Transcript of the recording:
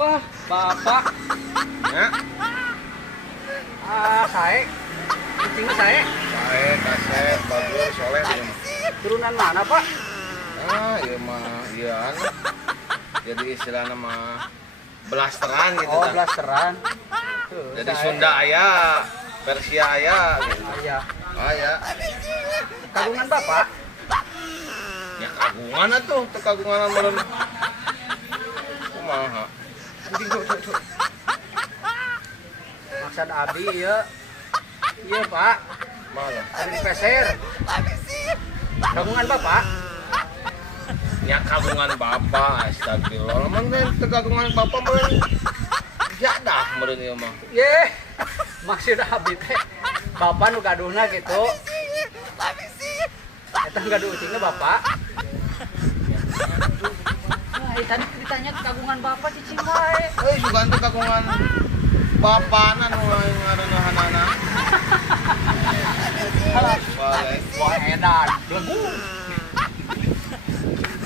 Wah, bapak. Ya, Sae. Cicing sae. baik, kaset, bagus, soleh dia mah. Turunan mana, Pak? Iya mah, iya anu. Jadi istilahnya mah blasteran gitu Oh, kan. blasteran. Tuh, Jadi sae. Sunda aya, Persia aya gitu. Iya. Aya. Kagungan Bapak? Ya kagungan atuh, teu kagungan meureun. Kumaha? Maksud Abi ya. Iya, Pak. Mana? Ada peser. Kagungan Bapak? Ya kagungan bapak, astagfirullah. Lamun teu kagungan bapak meureun jadah meureun ieu mah. Ye. Maksud Abi teh Bapak nu gaduhna gitu. Eta gaduh ucingna Bapak. Nah, tadi ditanya kagungan Bapak cicing wae. Juga teu kagungan bapana nu ngaranna. Balik. Wah, edan. Blegung.